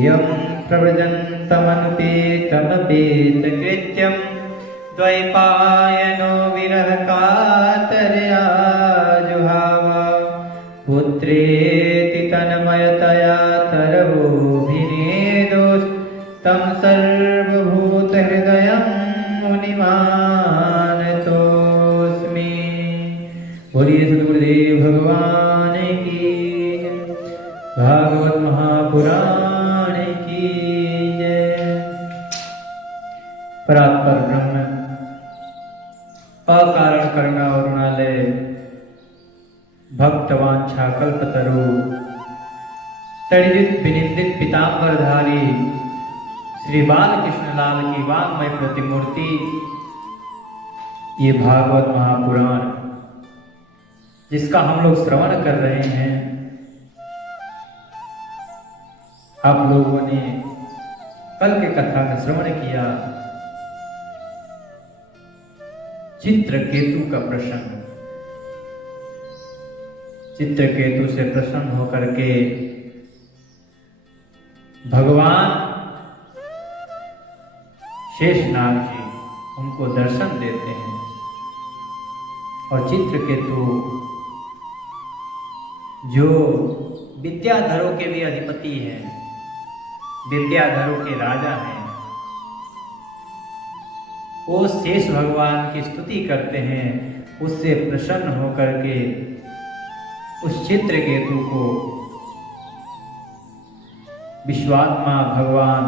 यं प्रव्रजन्तमनुपेतमपेतकृत्यं द्वैपायनो विरहकातरया जुहाव पुत्रेति तन्मयतया तरवोऽभिनेदोस्तं सर्वभूतहृदयं मुनिमानतोऽस्मि। बोलिए सद्गुरुदेव भगवान की, भागवत महापुराण की जय। परात्पर ब्रह्म अकारण करुणा अरुणालय भक्तवांछा कल्पतरु तड़ित विनिंदित पीतांबरधारी श्री बालकृष्ण लाल की वाङ्मय प्रतिमूर्ति ये भागवत महापुराण जिसका हम लोग श्रवण कर रहे हैं। आप लोगों ने कल के कथा में श्रवण किया चित्रकेतु का प्रसंग। चित्रकेतु से प्रसन्न होकर के भगवान शेषनाग जी उनको दर्शन देते हैं और चित्रकेतु जो विद्याधरों के भी अधिपति हैं, विद्याधरों के राजा हैं, वो शेष भगवान की स्तुति करते हैं। उससे प्रसन्न होकर के उस चित्रकेतु को विश्वात्मा भगवान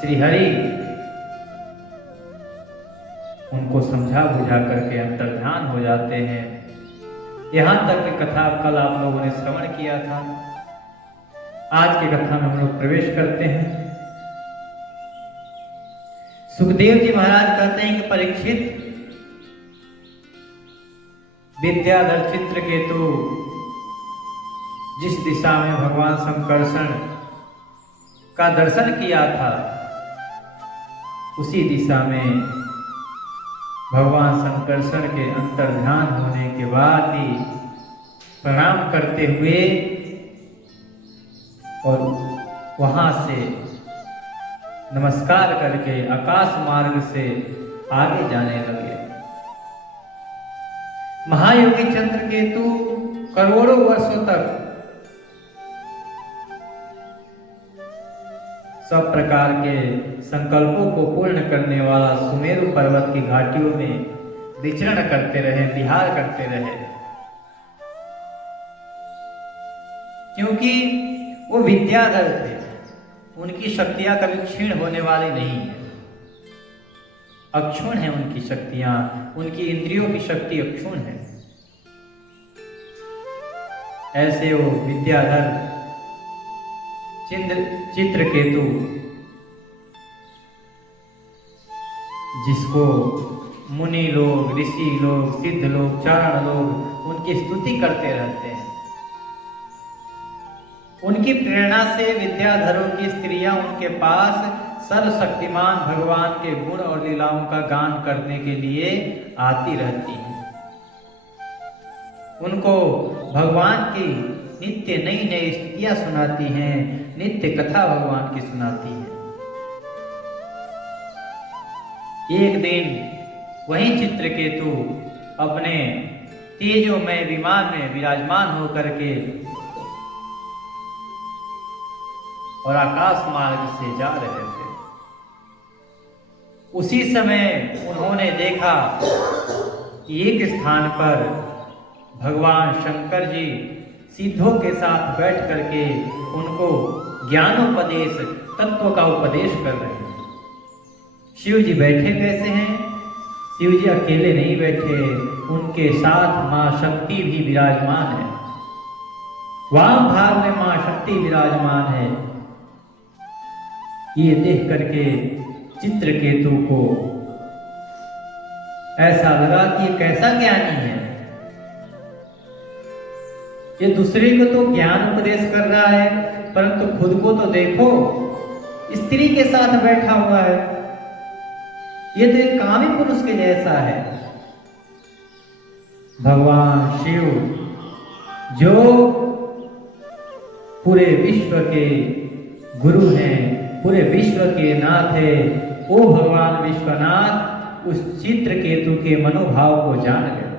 श्री हरि उनको समझा बुझा करके अंतर्ध्यान हो जाते हैं। यहाँ तक की कथा कल आप लोगों ने श्रवण किया था। आज की कथा में हम लोग प्रवेश करते हैं। सुखदेव जी महाराज कहते हैं कि परीक्षित, विद्याधर चित्रकेतु जिस दिशा में भगवान संकर्षण का दर्शन किया था उसी दिशा में भगवान संकर्षण के अंतर्ध्यान होने के बाद ही प्रणाम करते हुए और वहां से नमस्कार करके आकाश मार्ग से आगे जाने लगे। महायोगी चित्रकेतु करोड़ों वर्षों तक सब प्रकार के संकल्पों को पूर्ण करने वाला सुमेरु पर्वत की घाटियों में विचरण करते रहे, विहार करते रहे, क्योंकि वो विद्याधर थे। उनकी शक्तियां कभी क्षीण होने वाली नहीं है, अक्षुण है उनकी शक्तियां, उनकी इंद्रियों की शक्ति अक्षुण है। ऐसे वो विद्याधर चित्रकेतु जिसको मुनि लोग, ऋषि लोग, सिद्ध लोग, चारण लोग उनकी स्तुति करते रहते हैं। उनकी प्रेरणा से विद्याधरों की स्त्रियां उनके पास सर्वशक्तिमान भगवान के गुण और लीलाओं का गान करने के लिए आती रहती हैं। उनको भगवान की नित्य नई नई स्तुतियां सुनाती हैं, नित्य कथा भगवान की सुनाती हैं। एक दिन वही चित्रकेतु अपने तेजोमय विमान में विराजमान होकर के और आकाश मार्ग से जा रहे थे। उसी समय उन्होंने देखा कि एक स्थान पर भगवान शंकर जी सिद्धों के साथ बैठ करके उनको ज्ञानोपदेश, तत्व का उपदेश कर रहे हैं। शिव जी बैठे कैसे हैं? शिव जी अकेले नहीं बैठे, उनके साथ मां शक्ति भी विराजमान है। वाम भाग में मां शक्ति विराजमान है। ये देख करके चित्रकेतु को ऐसा लगा कि ये कैसा ज्ञानी है, ये दूसरे को तो ज्ञान उपदेश कर रहा है, परंतु खुद को तो देखो, स्त्री के साथ बैठा हुआ है। ये तो एक कामी पुरुष के जैसा है। भगवान शिव जो पूरे विश्व के गुरु हैं, पूरे विश्व के नाथ है। ओ भगवान विश्वनाथ उस चित्रकेतु के मनोभाव को जान गए,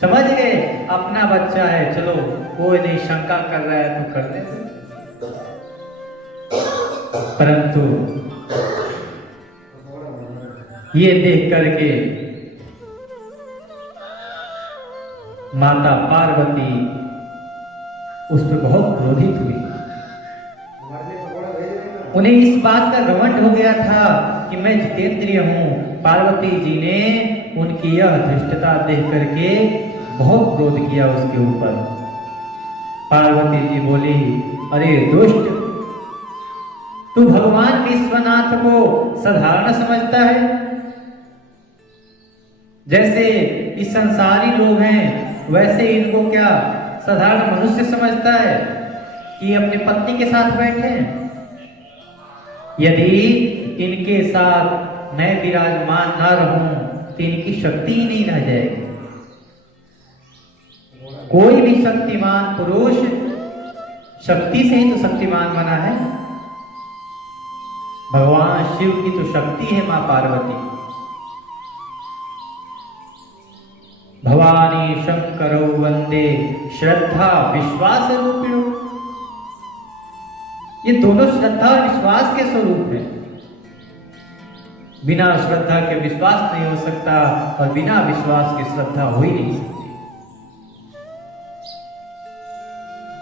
समझ गए अपना बच्चा है, चलो कोई नहीं, शंका कर रहा है तो करने दो। परंतु ये देख करके माता पार्वती उस पर बहुत क्रोधित हुई। उन्हें इस बात का घमंड हो गया था कि मैं जितेंद्रिय हूं। पार्वती जी ने उनकी यह धृष्टता देख करके बहुत क्रोध किया उसके ऊपर। पार्वती जी बोली, अरे दुष्ट, तू भगवान विश्वनाथ को साधारण समझता है? जैसे इस संसारी लोग हैं वैसे इनको क्या साधारण मनुष्य समझता है कि अपनी पत्नी के साथ बैठे हैं? यदि इनके साथ मैं विराजमान न रहूं तो इनकी शक्ति ही नहीं रह जाएगी। कोई भी शक्तिमान पुरुष शक्ति से ही तो शक्तिमान बना है। भगवान शिव की तो शक्ति है मां पार्वती। भवानी शंकरौ वंदे श्रद्धा विश्वास रूपिणो। ये दोनों श्रद्धा और विश्वास के स्वरूप हैं। बिना श्रद्धा के विश्वास नहीं हो सकता और बिना विश्वास के श्रद्धा हो ही नहीं सकती।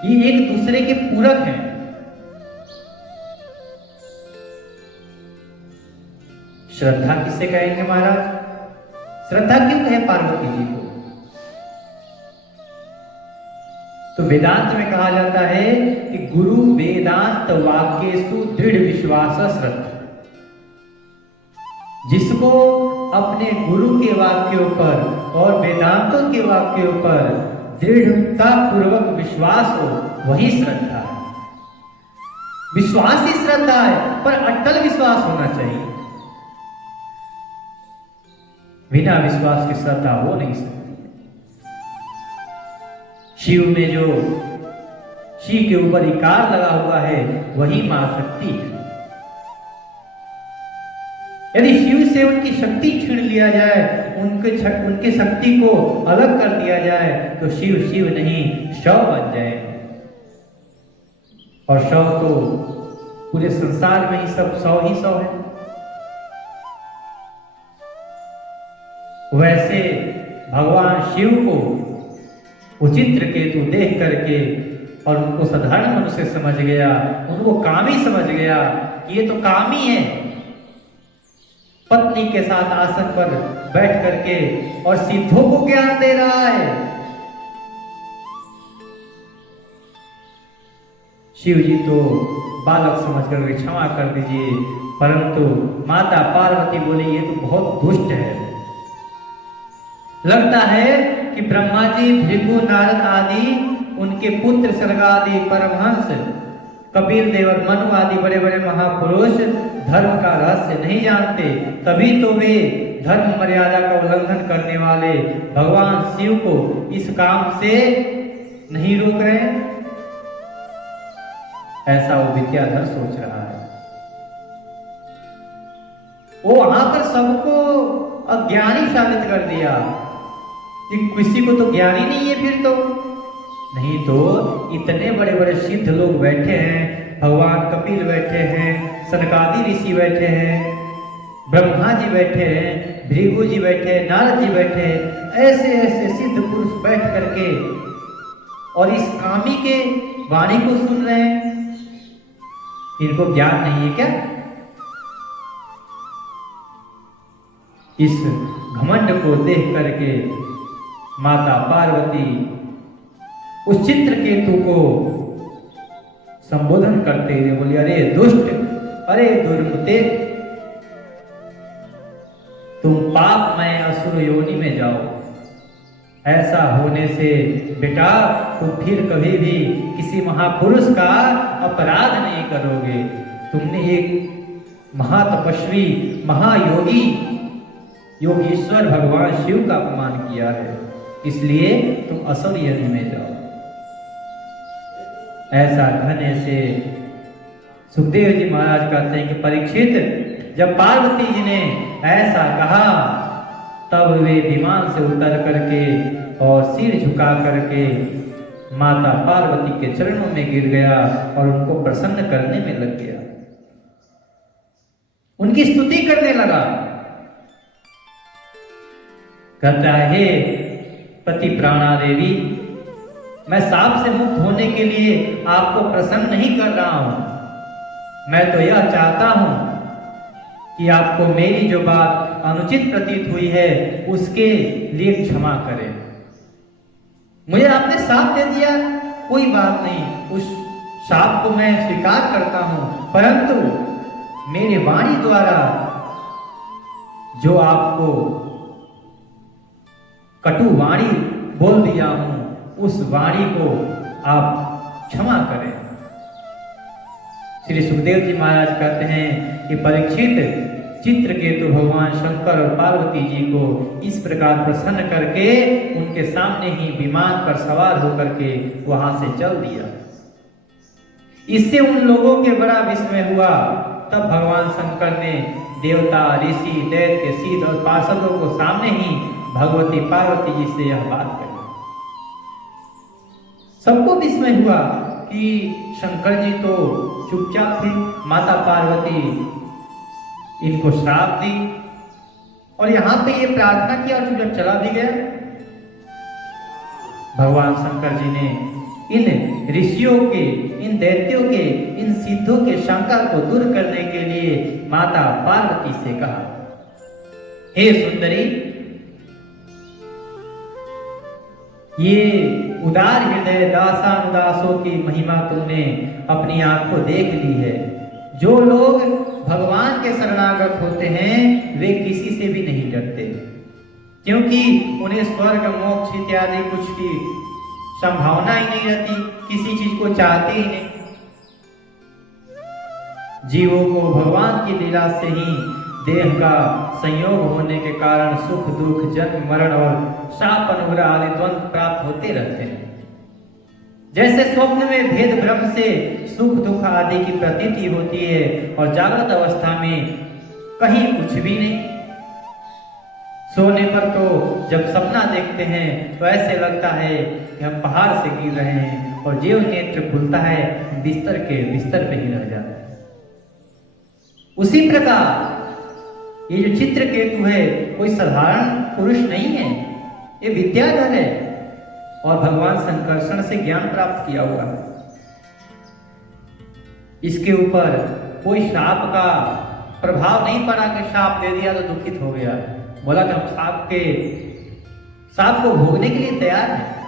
ये एक दूसरे के पूरक हैं। श्रद्धा किसे कहेंगे महाराज? श्रद्धा क्यों कहे पार्वती जी को? तो वेदांत में कहा जाता है कि गुरु वेदांत वाक्येषु दृढ़ विश्वास श्रद्धा। जिसको अपने गुरु के वाक्यों पर और वेदांतों के वाक्यों पर दृढ़ता पूर्वक विश्वास हो, वही श्रद्धा है। विश्वास ही श्रद्धा है, पर अटल विश्वास होना चाहिए। बिना विश्वास की श्रद्धा हो नहीं सकती। शिव में जो शिव के ऊपर इकार लगा हुआ है वही मां शक्ति है। यदि शिव से उनकी शक्ति छीन लिया जाए, उनके शक्ति को अलग कर दिया जाए तो शिव शिव नहीं शव बन जाए। और शव तो पूरे संसार में ही सब शव ही शव है। वैसे भगवान शिव को चित्रकेतु देख करके और उनको साधारण मनुष्य समझ गया, उनको कामी समझ गया कि ये तो कामी है। पत्नी के साथ आसन पर बैठ करके और सिद्धों को ज्ञान दे रहा है। शिव जी तो बालक समझ कर क्षमा कर दीजिए, परंतु माता पार्वती बोली ये तो बहुत दुष्ट है। लगता है कि ब्रह्मा जी, भृगु, नारद आदि उनके पुत्र सर्गादि परमहंस, कबीर देव और मनु आदि बड़े बड़े महापुरुष धर्म का रहस्य नहीं जानते, तभी तो वे धर्म मर्यादा का उल्लंघन करने वाले भगवान शिव को इस काम से नहीं रोक रहे। ऐसा वो विद्याधर सोच रहा है। वो वहां पर सबको अज्ञानी साबित कर दिया कि किसी को तो ज्ञान ही नहीं है। फिर तो नहीं तो इतने बड़े बड़े सिद्ध लोग बैठे हैं, भगवान कपिल बैठे हैं, सनकादि ऋषि बैठे हैं, ब्रह्मा जी बैठे हैं, भृगु जी बैठे हैं, नारद जी बैठे हैं, ऐसे ऐसे सिद्ध पुरुष बैठ करके और इस कामी के वाणी को सुन रहे हैं। इनको ज्ञान नहीं है क्या? इस घमंड को देख करके माता पार्वती उस चित्रकेतु को संबोधन करते हुए बोली, अरे दुष्ट, अरे दुर्मते, तुम पापमय असुर योनि में जाओ। ऐसा होने से बेटा तुम फिर कभी भी किसी महापुरुष का अपराध नहीं करोगे। तुमने एक महातपस्वी, महायोगी, योगीश्वर भगवान शिव का अपमान किया है, इसलिए तुम असुर योनि में जाओ। ऐसा कहने से सुखदेव जी महाराज कहते हैं कि परीक्षित, जब पार्वती जी ने ऐसा कहा तब वे विमान से उतर करके और सिर झुका करके माता पार्वती के चरणों में गिर गया और उनको प्रसन्न करने में लग गया, उनकी स्तुति करने लगा। कहता है, हे पति प्राणा देवी, मैं साप से मुक्त होने के लिए आपको प्रसन्न नहीं कर रहा हूं, मैं तो यह चाहता हूं कि आपको मेरी जो बात अनुचित प्रतीत हुई है उसके लिए क्षमा करें। मुझे आपने शाप दे दिया, कोई बात नहीं, उस शाप को मैं स्वीकार करता हूं, परंतु मेरे वाणी द्वारा जो आपको कटु वाणी बोल दिया हूं, उस वाणी को आप क्षमा करें। श्री सुखदेव जी महाराज कहते हैं कि परीक्षित, चित्रकेतु भगवान शंकर और पार्वती जी को इस प्रकार प्रसन्न करके उनके सामने ही विमान पर सवार होकर के वहां से चल दिया। इससे उन लोगों के बड़ा विस्मय हुआ। तब भगवान शंकर ने देवता, ऋषि, दैत्य, सिद्ध और पार्षदों को सामने ही भगवती पार्वती जी से यह बात कही। सबको विस्मय हुआ कि शंकर जी तो चुपचाप थे, माता पार्वती इनको श्राप दी और यहां पे ये प्रार्थना किया और जब चला भी गया। भगवान शंकर जी ने इन ऋषियों के, इन दैत्यों के, इन सिद्धों के शंका को दूर करने के लिए माता पार्वती से कहा, हे सुंदरी, ये उदार हृदय दासानुदासों की महिमा तुमने अपनी आंखों देख ली है। जो लोग भगवान के शरणागत होते हैं वे किसी से भी नहीं डरते, क्योंकि उन्हें स्वर्ग, मोक्ष इत्यादि कुछ की संभावना ही नहीं रहती, किसी चीज को चाहते ही नहीं। जीवों को भगवान की लीला से ही देह का संयोग होने के कारण सुख दुख, जन्म मरण और शाप अनुग्रह आदि द्वंद्व प्राप्त होते रहते हैं। जैसे स्वप्न में भेद भ्रम से सुख दुख आदि की प्रतीति होती है और जागृत अवस्था में कहीं कुछ भी नहीं। सोने पर तो जब सपना देखते हैं तो ऐसे लगता है कि हम पहाड़ से गिर रहे हैं और जीव नेत्र खुलता है, बिस्तर पे ही रह जाता है। उसी प्रकार ये जो चित्रकेतु है कोई साधारण पुरुष नहीं है, ये विद्याधर है और भगवान संकर्षण से ज्ञान प्राप्त किया हुआ है। इसके ऊपर कोई शाप का प्रभाव नहीं पड़ा कि शाप दे दिया तो दुखित हो गया, बोला कि हम शाप को भोगने के लिए तैयार हैं।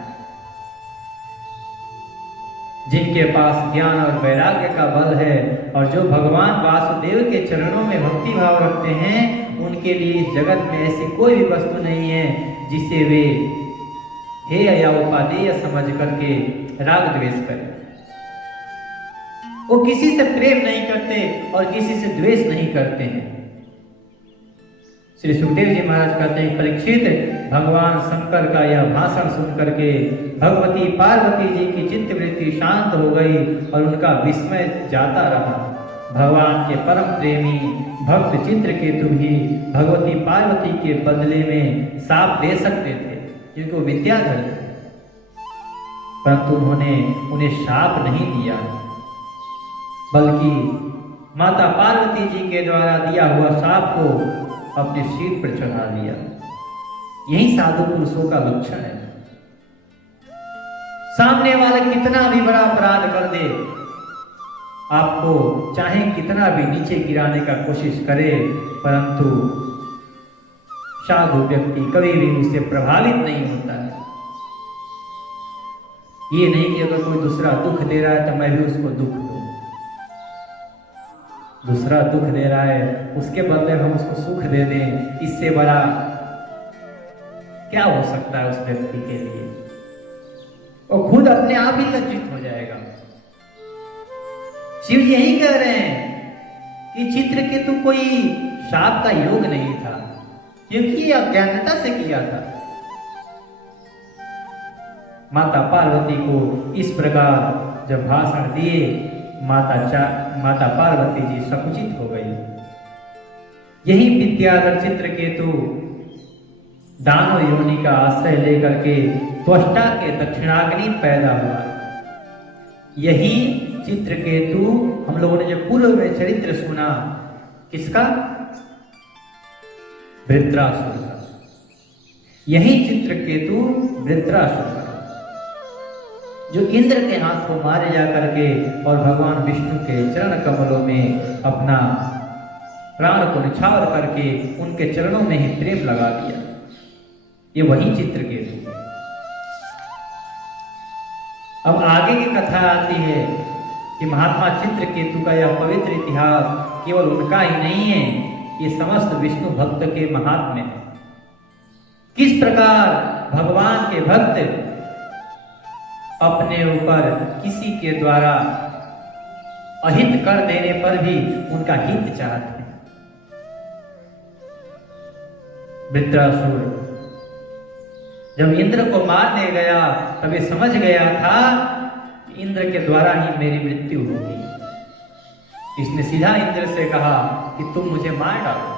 जिनके पास ज्ञान और वैराग्य का बल है और जो भगवान वासुदेव के चरणों में भक्ति भाव रखते हैं, उनके लिए इस जगत में ऐसी कोई भी वस्तु नहीं है जिसे वे हेय या उपादेय समझ करके राग द्वेष करें। वो किसी से प्रेम नहीं करते और किसी से द्वेष नहीं करते हैं। श्री सुखदेव जी महाराज कहते हैं, परीक्षित, भगवान शंकर का यह भाषण सुन करके भगवती पार्वती जी की चित्तवृत्ति शांत हो गई और उनका विस्मय जाता रहा। भगवान के परम प्रेमी भक्त चित्रकेतु भी भगवती पार्वती के बदले में शाप दे सकते थे क्योंकि वो विद्याधर थे, परंतु उन्होंने उन्हें शाप नहीं दिया, बल्कि माता पार्वती जी के द्वारा दिया हुआ शाप को अपने सिर पर चढ़ा लिया। यही साधु पुरुषों का लक्षण है। सामने वाला कितना भी बड़ा अपराध कर दे, आपको चाहे कितना भी नीचे गिराने का कोशिश करे, परंतु साधु व्यक्ति कभी भी उससे प्रभावित नहीं होता है। ये नहीं कि अगर कोई दूसरा दुख दे रहा है तो मैं भी उसको दुख दूं। दूसरा दुख दे रहा है उसके बदले हम उसको सुख दे दें, इससे बड़ा क्या हो सकता है उस व्यक्ति के लिए। वो खुद अपने आप ही लज्जित हो जाएगा। शिव यही कह रहे हैं कि चित्रकेतु कोई शाप का योग नहीं था, क्योंकि अज्ञानता से किया था। माता पार्वती को इस प्रकार जब भाषण दिए, माता पार्वती जी संकुचित हो गई। यही विद्याधर चित्रकेतु दानव योनि का आश्रय लेकर के त्वष्टा के दक्षिणाग्नि पैदा हुआ। यही चित्रकेतु हम लोगों ने जो पूर्व में चरित्र सुना, किसका? वृत्रासुर का। यही चित्रकेतु वृत्रासुर का, जो इंद्र के हाथों मारे जा करके और भगवान विष्णु के चरण कमलों में अपना प्राण को निछावर करके उनके चरणों में ही प्रेम लगा दिया। ये वही चित्रकेतु। अब आगे की कथा आती है कि महात्मा चित्रकेतु का यह पवित्र इतिहास केवल उनका ही नहीं है, ये समस्त विष्णु भक्त के महात्म्य है। किस प्रकार भगवान के भक्त अपने ऊपर किसी के द्वारा अहित कर देने पर भी उनका हित चाहते हैं। वृत्रासुर जब इंद्र को मारने गया तब ये समझ गया था कि इंद्र के द्वारा ही मेरी मृत्यु होगी। इसने सीधा इंद्र से कहा कि तुम मुझे मार डालो,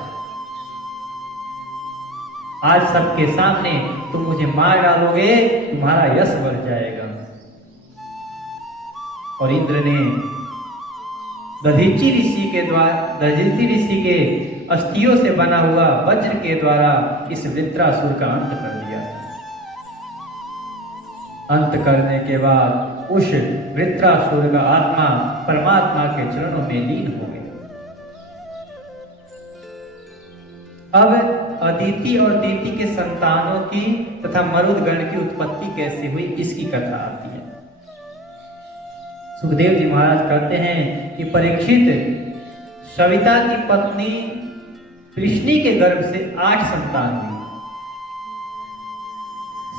आज सबके सामने तुम मुझे मार डालोगे, तुम्हारा यश बढ़ जाएगा। और इंद्र ने दधीचि ऋषि के अस्थियों से बना हुआ वज्र के द्वारा इस वृत्रासुर का अंत कर दिया। अंत करने के बाद उस वृत्रासुर का आत्मा परमात्मा के चरणों में लीन हो गया। अब अदिति और दीति के संतानों की तथा मरुदगण की उत्पत्ति कैसे हुई, इसकी कथा आती है। सुखदेव जी महाराज कहते हैं कि परीक्षित सविता की पत्नी कृष्णी के गर्भ से 8 संतान हुई।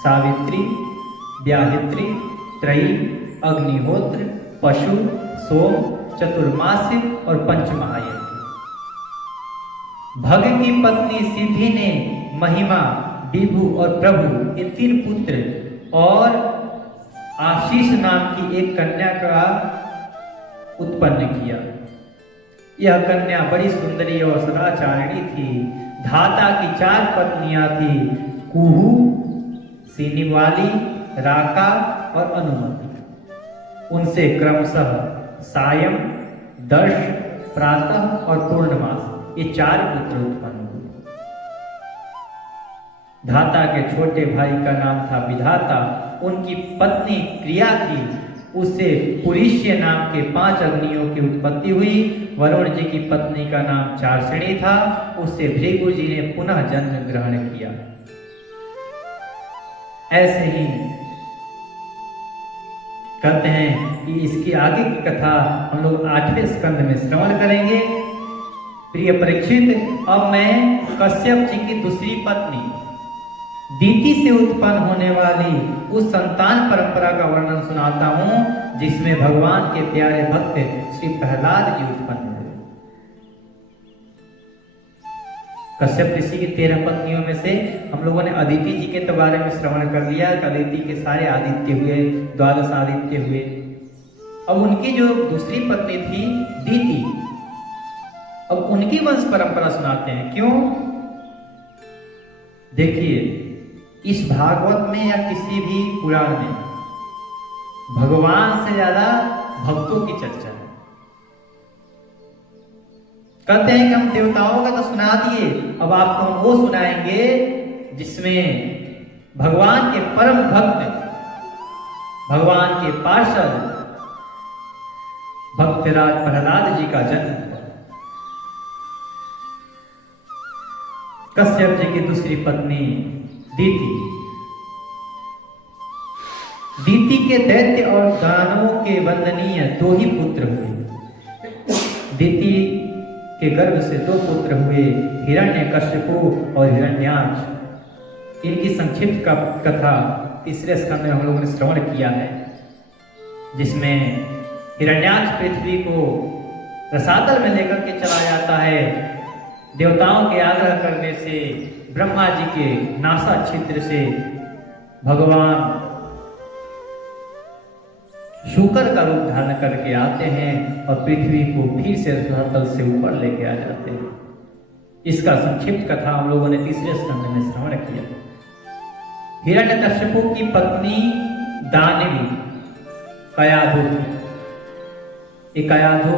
सावित्री, व्याहित्री, त्रयी, अग्निहोत्र, पशु, सोम, चतुर्मासी और पंचमहायज्ञ। भग की पत्नी सिद्धि ने महिमा, विभु और प्रभु ये 3 पुत्र और आशीष नाम की एक कन्या का उत्पन्न किया। यह कन्या बड़ी सुंदरी और सदाचारिणी थी। धाता की 4 पत्नियां थी, कुहू, सीनीवाली, राका और अनुमति। उनसे क्रमशः सायं, दर्श, प्रातः और पूर्णमास ये 4 पुत्र उत्पन्न हुए। धाता के छोटे भाई का नाम था विधाता, उनकी पत्नी क्रिया थी, उससे पुरुष्य नाम के 5 अग्नियों की उत्पत्ति हुई। वरुण जी की पत्नी का नाम चार्षणी था, उससे भृगु जी ने पुनः जन्म ग्रहण किया। ऐसे ही कहते हैं कि इसकी आगे की कथा हम लोग 8वें स्कंद में श्रवण करेंगे। प्रिय परीक्षित, अब मैं कश्यप जी की दूसरी पत्नी दीति से उत्पन्न होने वाली उस संतान परंपरा का वर्णन सुनाता हूं, जिसमें भगवान के प्यारे भक्त श्री प्रहलाद जी उत्पन्न हुए। कश्यप ऋषि की 13 पत्नियों में से हम लोगों ने अदिति जी के बारे में श्रवण कर लिया कि अदिति के सारे आदित्य हुए, 12 आदित्य हुए। अब उनकी जो दूसरी पत्नी थी दीति, अब उनकी वंश परंपरा सुनाते हैं। क्यों? देखिए, इस भागवत में या किसी भी पुराण में भगवान से ज्यादा भक्तों की चर्चा है। कहते हैं कि हम देवताओं का तो सुना दिए, अब आपको हम वो सुनाएंगे जिसमें भगवान के परम भक्त, भगवान के पार्षद भक्तराज प्रहलाद जी का जन्म हुआ। कश्यप जी की दूसरी पत्नी दीति। दीति के दैत्य और दानवों के वंदनीय 2 ही पुत्र हुए। दीति के गर्भ से 2 पुत्र हुए, हिरण्यकश्यपु और हिरण्याक्ष। इनकी संक्षिप्त कथा 3रे स्कंद में हम लोगों ने श्रवण किया है, जिसमें हिरण्याक्ष पृथ्वी को रसातल में लेकर के चला जाता है। देवताओं के आग्रह करने से ब्रह्मा जी के नासा छिद्र से भगवान शुकर का रूप धारण करके आते हैं और पृथ्वी को फिर से धरातल से ऊपर लेके आ जाते हैं। इसका संक्षिप्त कथा हम लोगों ने तीसरे स्कंद में श्रवण किया। हिरण्यकश्यपु की पत्नी दानवी कयाधु थी। ये कयाधु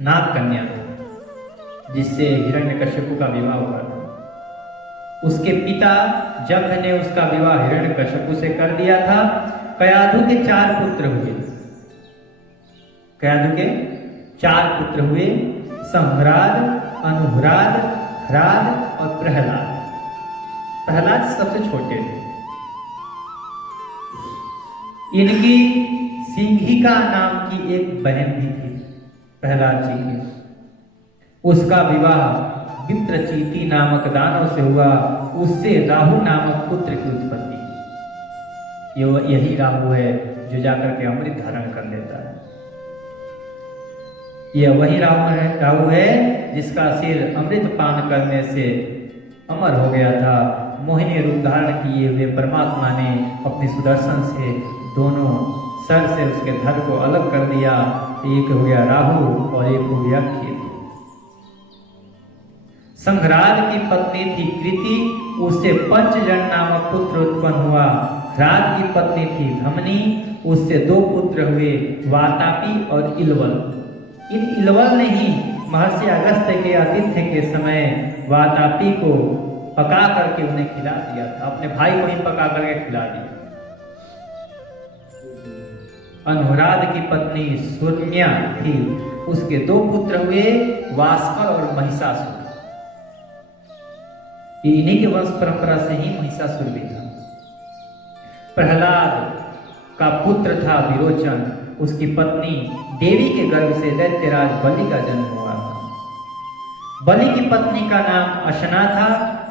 नाग कन्या थी जिससे हिरण्यकश्यपु का विवाह हुआ था। उसके पिता जम्भ ने उसका विवाह हिरण्यकश्यपु से कर दिया था। कयाधु के 4 पुत्र हुए। कयाधु के 4 पुत्र हुए, संभ्राद, अनुभ्राद, ह्राद और प्रहलाद। प्रहलाद सबसे छोटे थे। इनकी सिंहिका नाम की एक बहन भी थी प्रहलाद जी की। उसका विवाह विप्रचीति नामक दानव से हुआ। उससे राहु नामक पुत्र की उत्पत्ति। यही राहु है जो जाकर के अमृत धारण कर लेता है। यह वही राहु है जिसका सिर अमृत पान करने से अमर हो गया था। मोहिनी रूप धारण किए हुए परमात्मा ने अपने सुदर्शन से दोनों सर से उसके धड़ को अलग कर दिया। एक हो गया राहु और एक हो गया केतु। संघराज की पत्नी थी कृति। उससे पंचजन नामक पुत्र उत्पन्न हुआ। ह्राद की पत्नी थी धमनी। उससे 2 पुत्र हुए, वातापी और इलवल। इन इलवल ने ही महर्षि अगस्त्य के आतिथ्य के समय वातापी को पका करके उन्हें खिला दिया था। अपने भाई को ही पका करके खिला दिया। अनुराध की पत्नी सुरम्या थी। उसके 2 पुत्र हुए, वास्कर और महिषासुर। इन्हीं के वंश परंपरा से ही महिषासुर भी था। प्रहलाद का पुत्र था विरोचन। उसकी पत्नी देवी के गर्भ से दैत्यराज बलि का जन्म हुआ था। बलि की पत्नी का नाम अशना था।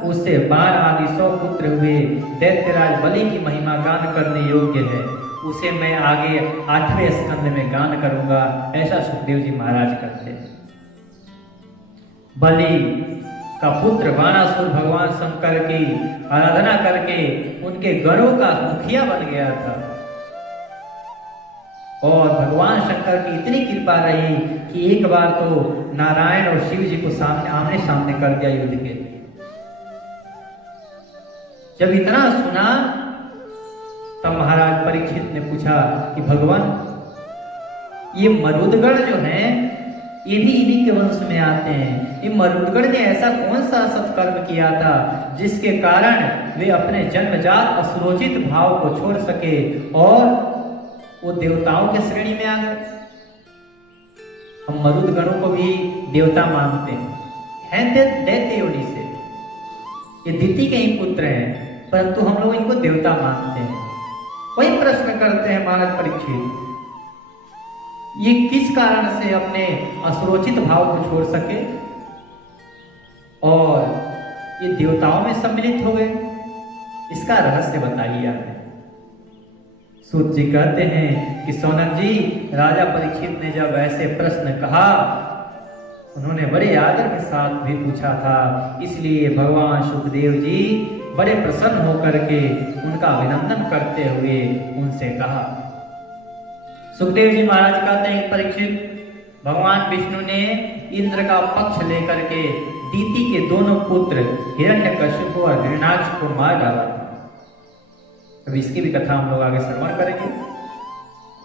उससे 12 आदि 100 पुत्र हुए। दैत्यराज बलि की महिमा गान करने योग्य है। उसे मैं आगे 8वें स्कंद में गान करूंगा। ऐसा सुखदेव जी महाराज करते हैं। बलि का पुत्र बाणासुर भगवान शंकर की आराधना करके उनके गणों का मुखिया बन गया था। और भगवान शंकर की इतनी कृपा रही कि एक बार तो नारायण और शिव जी को आमने सामने कर दिया युद्ध के लिए। जब इतना सुना तब महाराज परीक्षित ने पूछा कि भगवान, ये मरुदगण जो हैं ये भी इन्हीं के वंश में आते हैं। ये मरुदगण ने ऐसा कौन सा सत्कर्म किया था जिसके कारण वे अपने जन्मजात असुरोचित भाव को छोड़ सके और वो देवताओं के श्रेणी में आ गए। हम मरुदगणों को भी देवता मानते हैं दैत्य योनि से। ये दिति के ही पुत्र हैं, परंतु हम लोग इनको देवता मानते हैं। वही प्रश्न करते हैं महाराज परीक्षित, ये किस कारण से अपने असुरोचित भाव को छोड़ सके और ये देवताओं में सम्मिलित हो गए? इसका रहस्य बताइए आप। सूत जी कहते हैं कि सौनक जी, राजा परीक्षित ने जब ऐसे प्रश्न कहा, उन्होंने बड़े आदर के साथ भी पूछा था। इसलिए भगवान सुखदेव जी बड़े प्रसन्न होकर के उनका अभिनंदन करते हुए उनसे कहा। सुखदेव जी महाराज कहते हैं परीक्षित, भगवान विष्णु ने इंद्र का पक्ष लेकर के दीति के दोनों पुत्र हिरण्यकश्यप और हिरण्याक्ष को मार डाला था। अब इसकी भी कथा हम लोग आगे श्रवण करेंगे।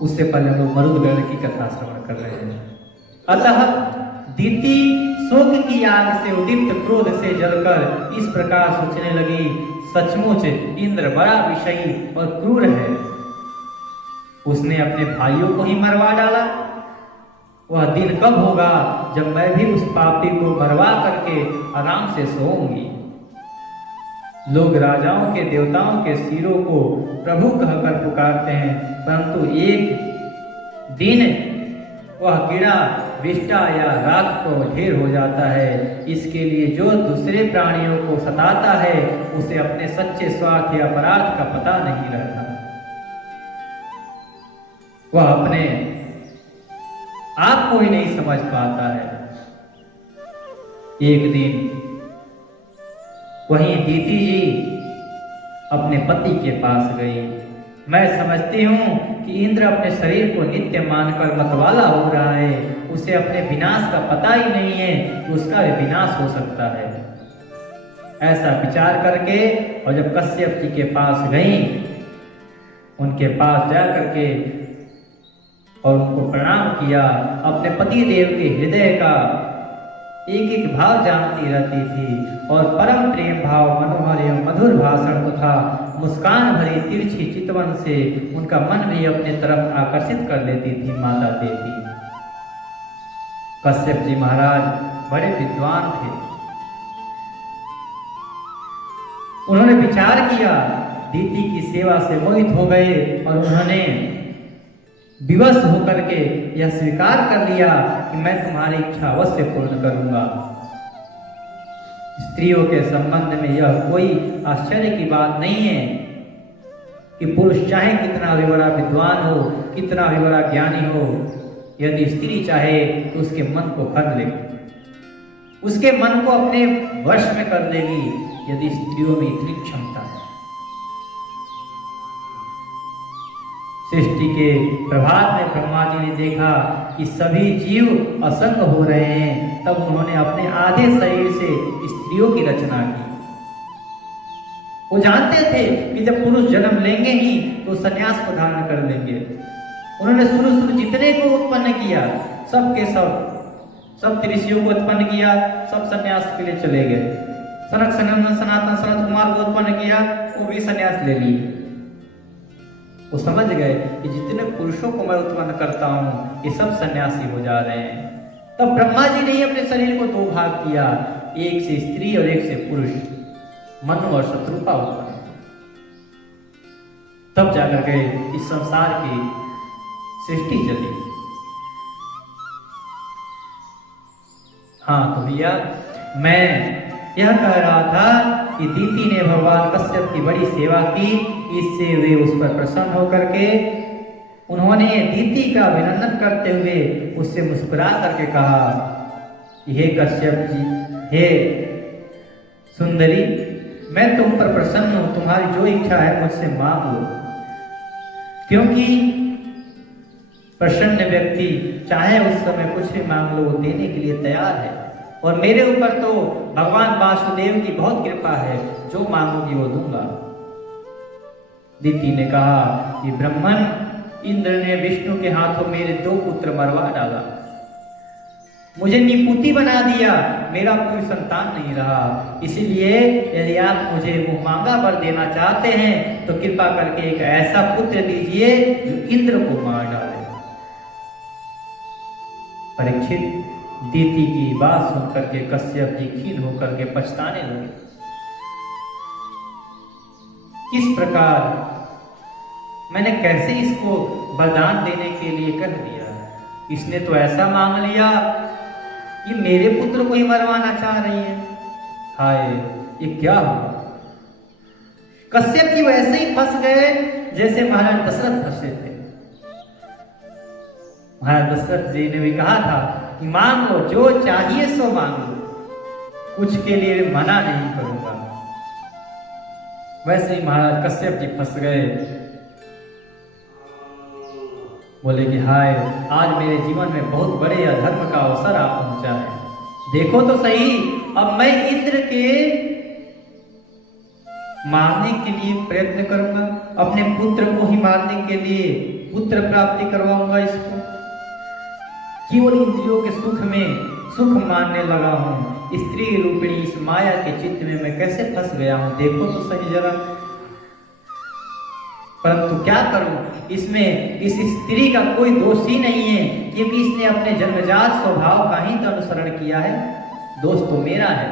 उससे पहले हम लोग मरुदगण की कथा श्रवण कर रहे हैं। अतः दीति शोक की आग से उदीप्त क्रोध से जलकर इस प्रकार सोचने लगी, सचमुच इंद्र बड़ा विषयी और क्रूर है। उसने अपने भाइयों को ही मरवा डाला। वह दिन कब होगा जब मैं भी उस पापी को मरवा करके आराम से सोऊंगी। लोग राजाओं के देवताओं के सिरों को प्रभु कहकर पुकारते हैं, परंतु एक दिन वह कीड़ा विष्टा या राख को ढेर हो जाता है। इसके लिए जो दूसरे प्राणियों को सताता है उसे अपने सच्चे स्वार्थ या परार्थ का पता नहीं रहता। वह अपने आप को ही नहीं समझ पाता है। एक दिन वहीं दीति जी अपने पति के पास गई मैं समझती हूँ कि इंद्र अपने शरीर को नित्य मानकर मतवाला हो रहा है, उसे अपने विनाश का पता ही नहीं है कि उसका विनाश हो सकता है। ऐसा विचार करके और जब कश्यप जी के पास गई, उनके पास जा करके और उनको प्रणाम किया, अपने पति देव के हृदय का एक एक भाव जानती रहती थी और परम प्रेम भाव, मनोहर एवं मधुर भाषण तथा मुस्कान भरी तिरछी चितवन से उनका मन भी अपने तरफ आकर्षित कर लेती थी माता देवी। कश्यप जी महाराज बड़े विद्वान थे। उन्होंने विचार किया, दीदी की सेवा से मोहित हो गए और उन्होंने विवश होकर के यह स्वीकार कर लिया कि मैं तुम्हारी इच्छा अवश्य पूर्ण करूंगा। स्त्रियों के संबंध में यह कोई आश्चर्य की बात नहीं है कि पुरुष चाहे कितना भी बड़ा विद्वान हो, कितना भी बड़ा ज्ञानी हो, यदि स्त्री चाहे तो उसके मन को हर लेगी, उसके मन को अपने वश में कर लेगी, यदि स्त्रियों में इतनी क्षमता है। सृष्टि के प्रभात में ब्रह्मा जी ने देखा कि सभी जीव असंग हो रहे हैं, तब उन्होंने अपने आधे शरीर से स्त्रियों की रचना की। वो जानते थे कि जब पुरुष जन्म लेंगे ही तो संन्यास को धारण कर लेंगे। उन्होंने शुरू जितने को उत्पन्न किया, सबके सब ऋषियों को उत्पन्न किया, सब संन्यास के लिए चले गए। सनातन सनत कुमार को उत्पन्न किया, वो भी संन्यास ले लिए। वो समझ गए कि जितने पुरुषों को मैं उत्पन्न करता हूँ ये सब सन्यासी हो जा रहे हैं। तब ब्रह्मा जी ने अपने शरीर को दो भाग किया, एक से स्त्री और एक से पुरुष, मनु और शत्रुपा उत्पन्न। तब जाकर के इस संसार की सृष्टि चली। हाँ तो भैया, मैं यह कह रहा था कि दीति ने भगवान कश्यप की बड़ी सेवा की, इससे वे उस पर प्रसन्न होकर के उन्होंने दीति का अभिनंदन करते हुए उससे मुस्कुरा करके कहा, हे कश्यप जी, हे सुंदरी, मैं तुम पर प्रसन्न हूं, तुम्हारी जो इच्छा है मुझसे मांग लो। क्योंकि प्रसन्न व्यक्ति चाहे उस समय कुछ भी मांग लो, वो देने के लिए तैयार है। और मेरे ऊपर तो भगवान वासुदेव की बहुत कृपा है, जो मांगोगी वो दूंगा। दीति ने कहा कि ब्रह्मन, इंद्र ने विष्णु के हाथों मेरे 2 पुत्र मरवा डाला, मुझे निपुति बना दिया, मेरा कोई संतान नहीं रहा। इसीलिए यदि आप मुझे मुँह मांगा वर देना चाहते हैं तो कृपा करके एक ऐसा पुत्र दीजिए जो इंद्र को मार डाले। परीक्षित दीति की बात सुनकर के कश्यप जी खीन होकर के पछताने लगे। किस प्रकार मैंने कैसे इसको वरदान देने के लिए कह दिया, इसने तो ऐसा मांग लिया कि मेरे पुत्र को ही मरवाना चाह रही है। हाय, ये क्या हुआ। कश्यप जी वैसे ही फंस गए जैसे महाराज दशरथ फंसे थे। महाराज दशरथ जी ने भी कहा था कि मांग लो, जो चाहिए सो मांग लो, कुछ के लिए मना नहीं करूंगा। वैसे ही महाराज कश्यप जी फंस गए। बोले कि हाय, आज मेरे जीवन में बहुत बड़े अधर्म का अवसर आ पहुंचा है। देखो तो सही, अब मैं इंद्र के मारने के लिए प्रयत्न करूंगा, अपने पुत्र को ही मारने के लिए पुत्र प्राप्ति करवाऊंगा इसको। केवल इंद्रियों के सुख में सुख मानने लगा हूं। स्त्री रूपिणी इस माया के चित्त में मैं कैसे फंस गया हूं, देखो तो सही जरा। परंतु क्या करूं, इसमें इस स्त्री का कोई दोष ही नहीं है, क्योंकि इसने अपने जन्मजात स्वभाव का ही तो अनुसरण किया है। दोष तो मेरा है,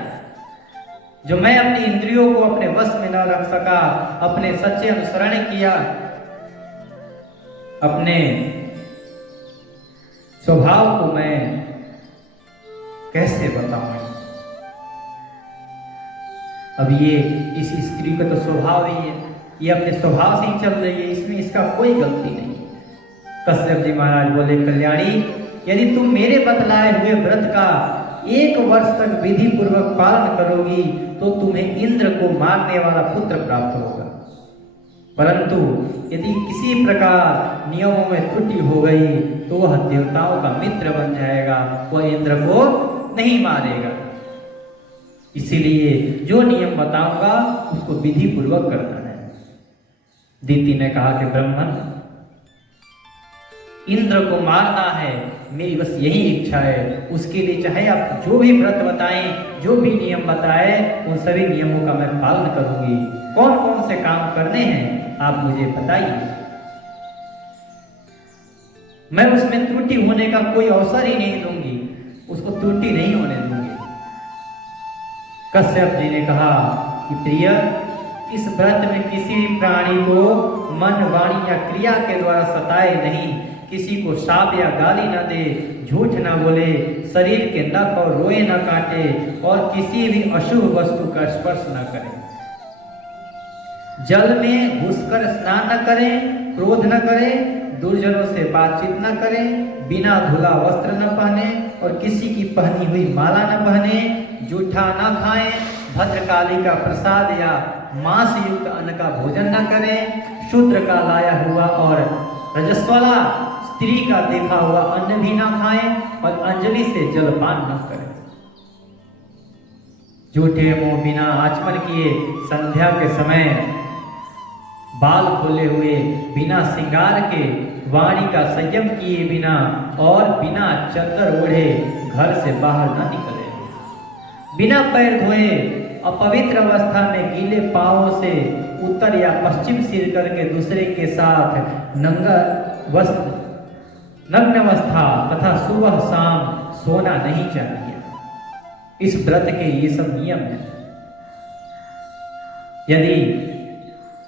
जो मैं अपनी इंद्रियों को अपने वश में न रख सका, अपने सच्चे अनुसरण किया, अपने स्वभाव को मैं कैसे बताऊं। अब ये इस स्त्री का तो स्वभाव ही है, ये अपने स्वभाव से ही चल रही है, इसमें इसका कोई गलती नहीं। कश्यप जी महाराज बोले, कल्याणी, यदि तुम मेरे बतलाए हुए व्रत का 1 वर्ष तक विधि पूर्वक पालन करोगी तो तुम्हें इंद्र को मारने वाला पुत्र प्राप्त होगा। परंतु यदि किसी प्रकार नियमों में त्रुटि हो गई तो वह देवताओं का मित्र बन जाएगा, वह इंद्र को नहीं मारेगा। इसीलिए जो नियम बताऊंगा उसको विधि पूर्वक करना है। दीति ने कहा कि ब्राह्मण, इंद्र को मारना है, मेरी बस यही इच्छा है। उसके लिए चाहे आप जो भी व्रत बताएं, जो भी नियम बताए, उन सभी नियमों का मैं पालन करूंगी। कौन कौन से काम करने हैं आप मुझे बताइए, मैं उसमें त्रुटि होने का कोई अवसर ही नहीं दूंगी, उसको त्रुटि नहीं होने दूंगी। कश्यप जी ने कहा कि प्रिय, इस व्रत में किसी भी प्राणी को मन, वाणी या क्रिया के द्वारा सताए नहीं, किसी को शाप या गाली न दे, झूठ न बोले, शरीर के नख और रोए न काटे और किसी भी अशुभ वस्तु का स्पर्श न करे, जल में घुसकर स्नान न करें, क्रोध न करें, दुर्जनों से बातचीत न करें, बिना धुला वस्त्र न पहने और किसी की पहनी हुई माला न पहने, जूठा न खाएं, भद्रकाली का प्रसाद या मांस युक्त अन्न का भोजन न करें, शूद्र का लाया हुआ और रजस्वला स्त्री का देखा हुआ अन्न भी न खाएं और अंजलि से जलपान न करें। झूठे मुंह बिना आचमन किए, संध्या के समय बाल खोले हुए, बिना श्रृंगार के, वाणी का संयम किए बिना और बिना चद्दर ओढ़े घर से बाहर न निकले, बिना पैर धोए, अपवित्र अवस्था में गीले पांवों से उत्तर या पश्चिम सिर करके दूसरे के साथ नग्न अवस्था तथा सुबह शाम सोना नहीं चाहिए। इस व्रत के ये सब नियम हैं। यदि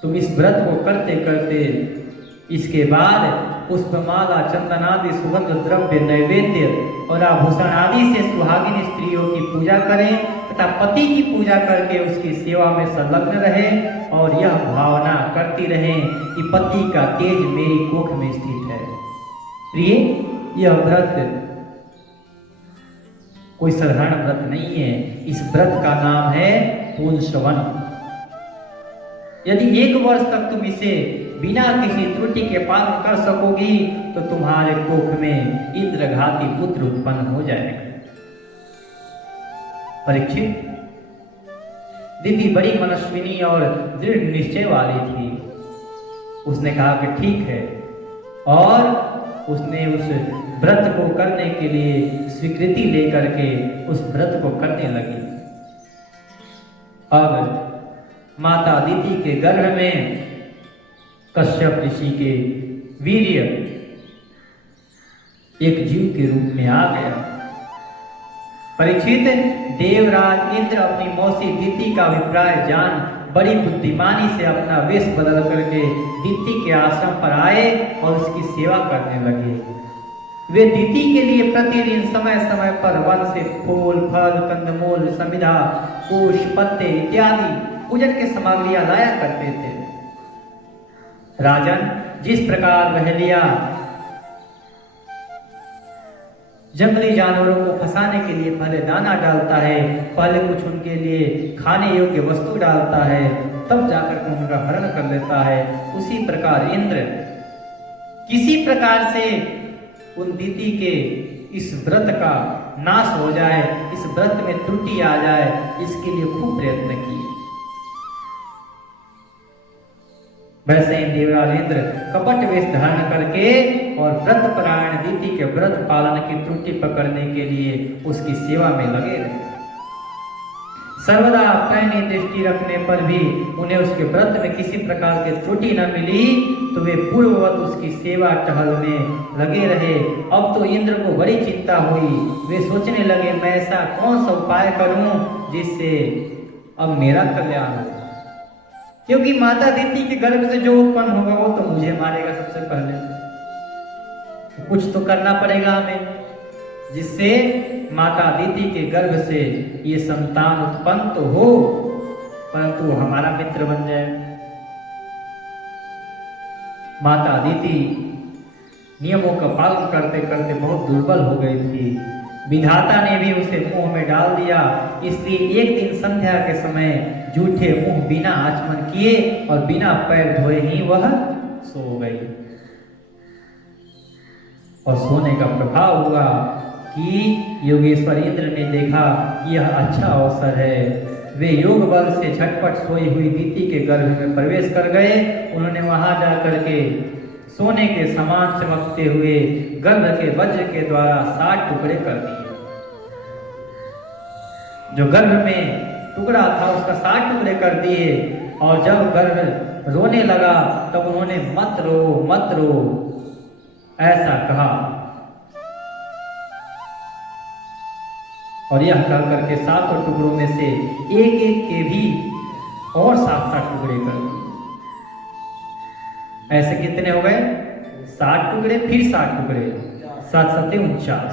तुम इस व्रत को करते करते इसके बाद पुष्पमाला, चंदनादि सुगंध द्रव्य, नैवेद्य और आभूषण आदि से सुहागिन स्त्रियों की पूजा करें तथा पति की पूजा करके उसकी सेवा में संलग्न रहे और यह भावना करती रहें कि पति का तेज मेरी कोख में स्थित है। प्रिय, यह व्रत कोई साधारण व्रत नहीं है। इस व्रत का नाम है पुंसवन। यदि 1 वर्ष तक तुम इसे बिना किसी त्रुटि के पालन कर सकोगी तो तुम्हारे कोख में इंद्रघाती पुत्र उत्पन्न हो जाएगा। परीक्षित, दीदी बड़ी मनस्विनी और दृढ़ निश्चय वाली थी। उसने कहा कि ठीक है, और उसने उस व्रत को करने के लिए स्वीकृति लेकर के उस व्रत को करने लगी। अब माता दीति के गर्भ में कश्यप ऋषि के वीर्य एक जीव के रूप में आ गया। परीक्षित, देवराज इंद्र अपनी मौसी दीति का अभिप्राय जान बड़ी बुद्धिमानी से अपना वेश बदल करके दीति के आश्रम पर आए और उसकी सेवा करने लगे। वे दीति के लिए प्रतिदिन समय समय पर वन से फूल, फल, कंदमूल, समिधा, कुश, पत्ते इत्यादि पूजन की सामग्रियां लाया करते थे। राजन, जिस प्रकार बहेलिया जंगली जानवरों को फंसाने के लिए पहले दाना डालता है, पहले कुछ उनके लिए खाने योग्य वस्तु डालता है, तब जाकर उनका हरण कर लेता है, उसी प्रकार इंद्र किसी प्रकार से उन दीति के इस व्रत का नाश हो जाए, इस व्रत में त्रुटि आ जाए, इसके लिए खूब प्रयत्न किए। वैसे ही देवराज इंद्र कपट वेश धारण करके और व्रत परायण दीति के व्रत पालन की त्रुटि पकड़ने के लिए उसकी सेवा में लगे रहे। सर्वदा पैनी दृष्टि रखने पर भी उन्हें उसके व्रत में किसी प्रकार की त्रुटि न मिली तो वे पूर्ववत उसकी सेवा टहल में लगे रहे। अब तो इंद्र को बड़ी चिंता हुई। वे सोचने लगे, मैं ऐसा कौन सा उपाय करूं जिससे अब मेरा कल्याण हो, क्योंकि माता दीति के गर्भ से जो उत्पन्न होगा वो तो मुझे मारेगा सबसे पहले। कुछ तो करना पड़ेगा हमें जिससे माता दीति के गर्भ से ये संतान उत्पन्न तो हो, परंतु हमारा मित्र बन जाए। माता दीति नियमों का पालन करते करते बहुत दुर्बल हो गई थी। विधाता ने भी उसे मुंह में डाल दिया। इसलिए एक दिन संध्या के समय जूठे मुंह बिना आचमन किए और बिना पैर धोए ही वह सो गई। और सोने का प्रभाव हुआ कि योगेश्वर इंद्र ने देखा यह अच्छा अवसर है। वे योग बल से झटपट सोई हुई दीति के गर्भ में प्रवेश कर गए। उन्होंने वहां जाकर के सोने के समान चमकते हुए गर्भ के वज्र के द्वारा 60 टुकड़े कर दिए। जो गर्भ में टुकड़ा था उसका 60 टुकड़े कर दिए। और जब गर्भ रोने लगा तब उन्होंने मत रो ऐसा कहा। और यह कह करके 7 टुकड़ों में से एक एक के भी और 7 टुकड़े कर दिए। ऐसे कितने हो गए? 60 टुकड़े, फिर 60 टुकड़े, 7 7 49।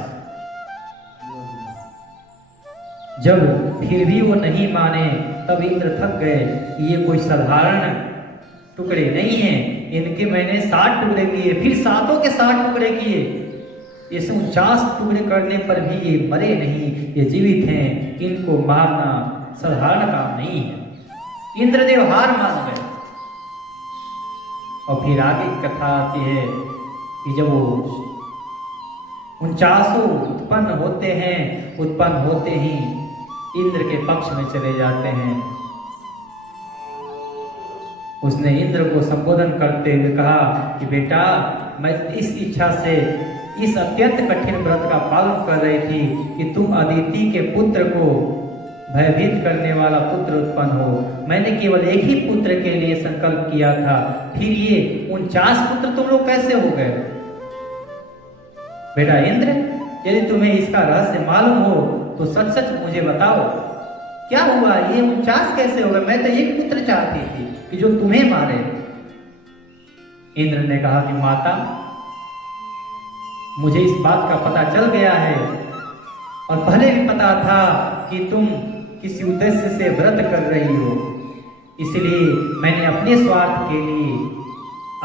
जब फिर भी वो नहीं माने तब इंद्र थक गए कि ये कोई साधारण टुकड़े नहीं है, इनके मैंने 60 टुकड़े किए, फिर 7 के 60 टुकड़े किए, इसे 49 टुकड़े करने पर भी ये मरे नहीं, ये जीवित हैं, इनको मारना साधारण काम नहीं है। इंद्रदेव हार मान गए। और फिर आगे कथा आती है कि जब वो 49 उत्पन्न होते हैं, उत्पन्न होते ही इंद्र के पक्ष में चले जाते हैं। उसने इंद्र को संबोधन करते हुए कहा कि बेटा, मैं इस इच्छा से इस अत्यंत कठिन व्रत का पालन कर रही थी कि तुम अदिति के पुत्र को भयभीत करने वाला पुत्र उत्पन्न हो। मैंने केवल एक ही पुत्र के लिए संकल्प किया था, फिर ये 49 पुत्र तुम लोग कैसे हो गए? बेटा इंद्र, यदि तुम्हें इसका रहस्य मालूम हो तो सच सच मुझे बताओ, क्या हुआ? ये 49 कैसे हो गए? मैं तो एक पुत्र चाहती थी कि जो तुम्हें मारे। इंद्र ने कहा कि माता, मुझे इस बात का पता चल गया है और पहले भी पता था कि तुम किसी उद्देश्य से व्रत कर रही हो, इसलिए मैंने अपने स्वार्थ के लिए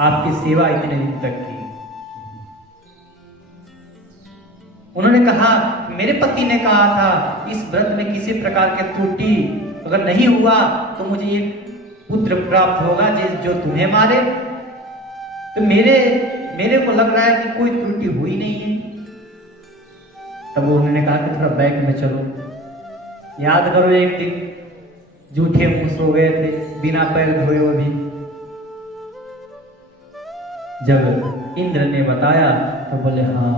आपकी सेवा इतने दिन तक की। उन्होंने कहा, मेरे पति ने कहा था इस व्रत में किसी प्रकार के त्रुटि अगर नहीं हुआ तो मुझे एक पुत्र प्राप्त होगा जो तुम्हें मारे। तो मेरे को लग रहा है कि कोई त्रुटि हुई नहीं है। तब उन्होंने कहा कि थोड़ा बैक में चलो, याद करो एक दिन जूठे मुंह सो गए थे बिना पैर धोए हुए भी। जब इंद्र ने बताया तो बोले, हाँ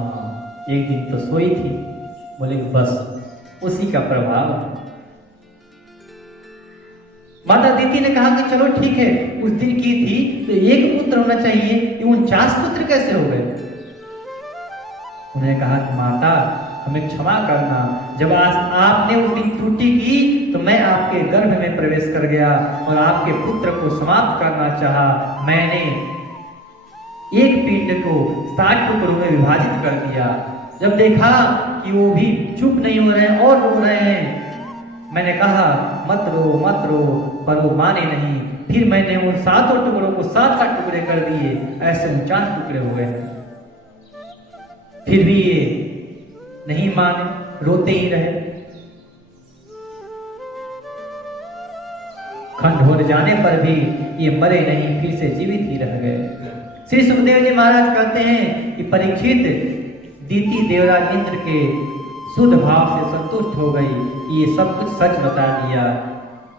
एक दिन तो सोई थी। बोले बस उसी का प्रभाव। माता दीति ने कहा कि चलो ठीक है, उस दिन की थी तो एक पुत्र होना चाहिए, ये 49 पुत्र कैसे हो गए? उन्होंने कहा कि माता हमें क्षमा करना, जब आज आपने उस दिन त्रुटि की तो मैं आपके गर्भ में प्रवेश कर गया और आपके पुत्र को समाप्त करना चाहा। मैंने एक पिंड को 60 टुकड़ों में विभाजित कर दिया। जब देखा कि वो भी चुप नहीं हो रहे हैं और रो रहे हैं, मैंने कहा मत रो, पर वो माने नहीं। फिर मैंने उन 7 टुकड़ों को 7 टुकड़े कर दिए, ऐसे 49 टुकड़े हो गए। फिर भी ये नहीं माने, रोते ही रहे। खंड हो जाने पर भी ये मरे नहीं, फिर से जीवित ही रह गए। श्री सुखदेव जी महाराज कहते हैं कि परीक्षित दीति देवराज इंद्र के शुद्ध भाव से संतुष्ट हो गई कि ये सब कुछ सच बता दिया।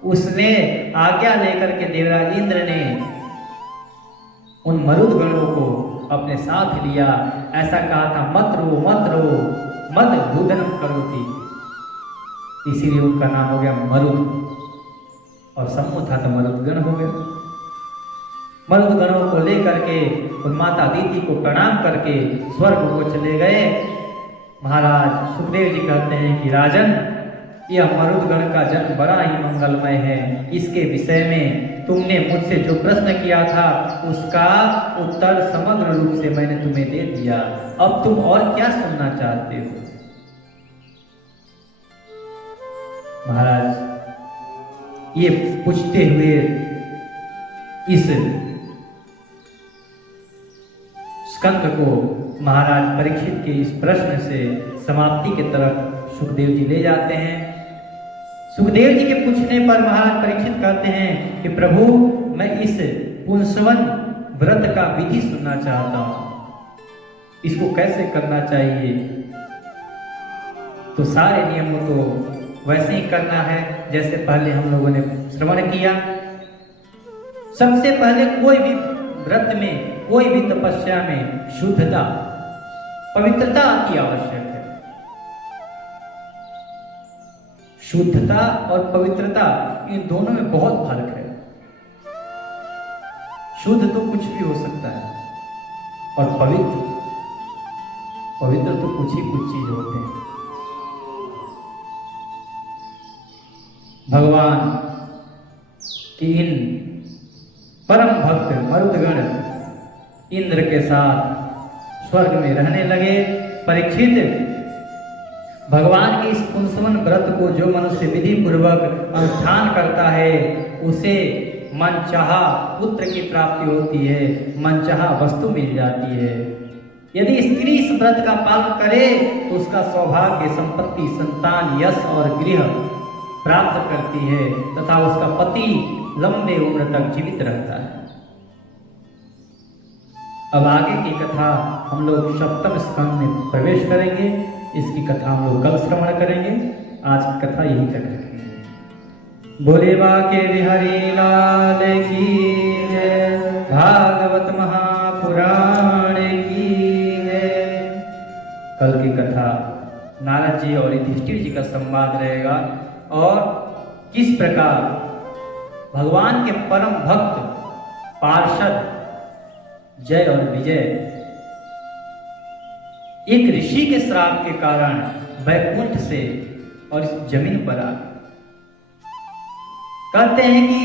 उसने आज्ञा लेकर के देवराज इंद्र ने उन मरुद गणों को अपने साथ लिया। ऐसा कहा था, मत रो मद रुदनम करोति, इसीलिए उनका नाम हो गया मरुद। और समूह था तो मरुदगण हो गया। मरुदगणों को लेकर के उन माता दीति को प्रणाम करके स्वर्ग को चले गए। महाराज सुखदेव जी कहते हैं कि राजन, यह मरुदगण का जन्म बड़ा ही मंगलमय है। इसके विषय में तुमने मुझसे जो प्रश्न किया था उसका उत्तर समग्र रूप से मैंने तुम्हें दे दिया। अब तुम और क्या सुनना चाहते हो? महाराज ये पूछते हुए इस स्कंद को महाराज परीक्षित के इस प्रश्न से समाप्ति की तरफ सुखदेव जी ले जाते हैं। सुखदेव जी के पूछने पर महाराज परीक्षित कहते हैं कि प्रभु, मैं इस पुंसवन व्रत का विधि सुनना चाहता हूं, इसको कैसे करना चाहिए। तो सारे नियमों को वैसे ही करना है जैसे पहले हम लोगों ने श्रवण किया। सबसे पहले कोई भी व्रत में, कोई भी तपस्या में शुद्धता, पवित्रता अति आवश्यक है। शुद्धता और पवित्रता, इन दोनों में बहुत फर्क है। शुद्ध तो कुछ भी हो सकता है और पवित्र तो कुछ ही कुछ चीज होते हैं। भगवान की इन परम भक्त मरुदगण इंद्र के साथ स्वर्ग में रहने लगे। परीक्षित, भगवान के इस पुंसवन व्रत को जो मनुष्य विधि पूर्वक अनुष्ठान करता है उसे मनचाहा पुत्र की प्राप्ति होती है, मनचाहा वस्तु मिल जाती है। यदि स्त्री इस व्रत का पालन करे तो उसका सौभाग्य, संपत्ति, संतान, यश और गृह प्राप्त करती है तथा उसका पति लंबे उम्र तक जीवित रहता है। अब आगे की कथा हम लोग सप्तम स्कंद में प्रवेश करेंगे। इसकी कथा हम लोग कल श्रवण करेंगे। आज की कथा यही तक रखेंगे। बोले बाके बिहारी लाल की जय, भागवत महापुराण की जय। कल की कथा नारद जी और युधिष्ठिर जी का संवाद रहेगा और किस प्रकार भगवान के परम भक्त पार्षद जय और विजय एक ऋषि के श्राप के कारण वैकुंठ से और इस जमीन पर आ। कहते हैं कि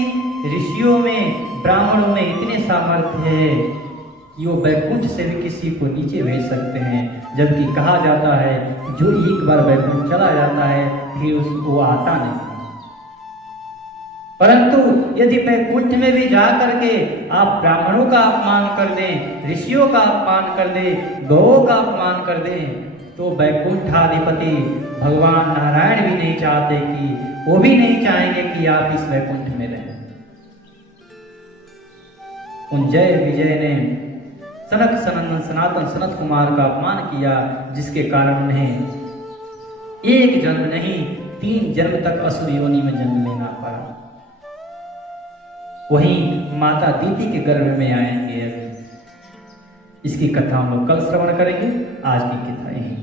ऋषियों में, ब्राह्मणों में इतने सामर्थ्य है कि वो वैकुंठ से भी किसी को नीचे भेज सकते हैं। जबकि कहा जाता है जो एक बार वैकुंठ चला जाता है फिर उसको आता नहीं। परंतु यदि वैकुंठ में भी जा करके आप ब्राह्मणों का अपमान कर दें, ऋषियों का अपमान कर दें, गौओं का अपमान कर दें, तो वैकुंठाधिपति भगवान नारायण भी नहीं चाहते कि, वो भी नहीं चाहेंगे कि आप इस वैकुंठ में रहें। उन जय विजय ने सनक सनंदन सनातन सनत कुमार का अपमान किया, जिसके कारण उन्हें एक जन्म नहीं 3 जन्म तक असुर योनि में जन्म लेना पड़ा। वहीं माता दीति के गर्भ में आएंगे। इसकी कथा हम लोग कल श्रवण करेंगे। आज की कथा यहीं